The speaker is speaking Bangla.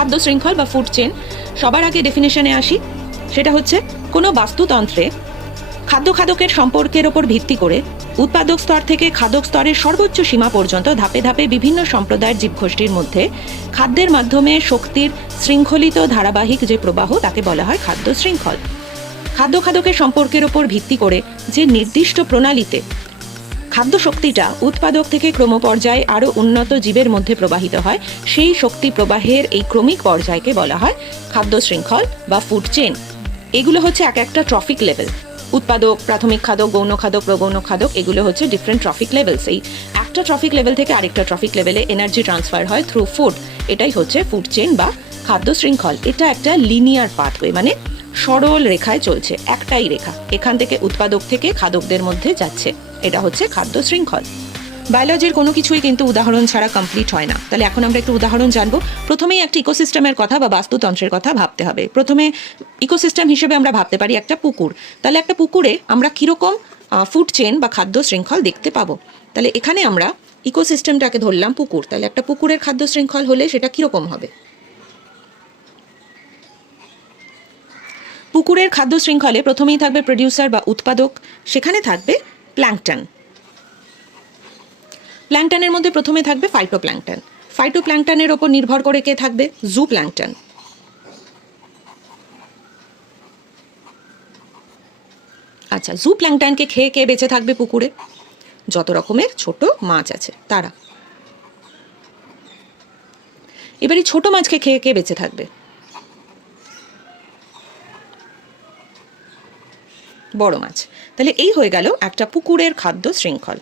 খাদ্য শৃঙ্খল বা ফুড চেন, সবার আগে ডেফিনেশনে আসি। সেটা হচ্ছে কোনো বাস্তুতন্ত্রে খাদ্য খাদকের সম্পর্কের ওপর ভিত্তি করে উৎপাদক স্তর থেকে খাদক স্তরের সর্বোচ্চ সীমা পর্যন্ত ধাপে ধাপে বিভিন্ন সম্প্রদায়ের জীবগোষ্ঠীর মধ্যে খাদ্যের মাধ্যমে শক্তির শৃঙ্খলিত ধারাবাহিক যে প্রবাহ তাকে বলা হয় খাদ্য শৃঙ্খল। খাদ্য খাদকের সম্পর্কের ওপর ভিত্তি করে যে নির্দিষ্ট প্রণালীতে খাদ্য শক্তিটা উৎপাদক থেকে ক্রমপর্যায়ে আরও উন্নত জীবের মধ্যে প্রবাহিত হয়, সেই শক্তি প্রবাহের এই ক্রমিক পর্যায়কে বলা হয় খাদ্য শৃঙ্খল বা ফুড চেন। এগুলো হচ্ছে এক একটা ট্রফিক লেভেল। উৎপাদক, প্রাথমিক খাদক, গৌণ খাদক, প্রগৌণ খাদক, এগুলো হচ্ছে ডিফারেন্ট ট্রফিক লেভেলস। এই একটা ট্রফিক লেভেল থেকে আরেকটা ট্রফিক লেভেলে এনার্জি ট্রান্সফার হয় থ্রু ফুড। এটাই হচ্ছে ফুড চেন বা খাদ্য শৃঙ্খল। এটা একটা লিনিয়ার পাথওয়ে, মানে সরল রেখায় চলছে, একটাই রেখা, এখান থেকে উৎপাদক থেকে খাদকদের মধ্যে যাচ্ছে। এটা হচ্ছে খাদ্য শৃঙ্খল। বায়োলজির কোনো কিছুই কিন্তু উদাহরণ ছাড়া কমপ্লিট হয় না। তাহলে এখন আমরা একটু উদাহরণ জানবো। প্রথমেই একটা ইকোসিস্টেমের কথা বা বাস্তুতন্ত্রের কথা ভাবতে হবে। প্রথমে ইকোসিস্টেম হিসেবে আমরা ভাবতে পারি একটা পুকুর। তাহলে একটা পুকুরে আমরা কীরকম ফুড চেন বা খাদ্য শৃঙ্খল দেখতে পাবো। তাহলে এখানে আমরা ইকোসিস্টেমটাকে ধরলাম পুকুর। তাহলে একটা পুকুরের খাদ্য শৃঙ্খল হলে সেটা কীরকম হবে? পুকুরের খাদ্য শৃঙ্খলে প্রথমেই থাকবে প্রডিউসার বা উৎপাদক, সেখানে থাকবে প্ল্যাঙ্কটন। প্ল্যাঙ্কটনের মধ্যে প্রথমে থাকবে ফাইটোপ্ল্যাঙ্কটন। ফাইটোপ্ল্যাঙ্কটনের ওপর নির্ভর করে কে থাকবে? জু প্ল্যাঙ্কটন। আচ্ছা, জু প্ল্যাঙ্কটনকে খেয়ে কে বেঁচে থাকবে পুকুরে? যত রকমের ছোট মাছ আছে তারা। এবারে ছোট মাছকে খেয়ে কে বেঁচে থাকবে? বড় মাছ। তাহলে এই হয়ে গেল একটা পুকুরের খাদ্য শৃঙ্খল।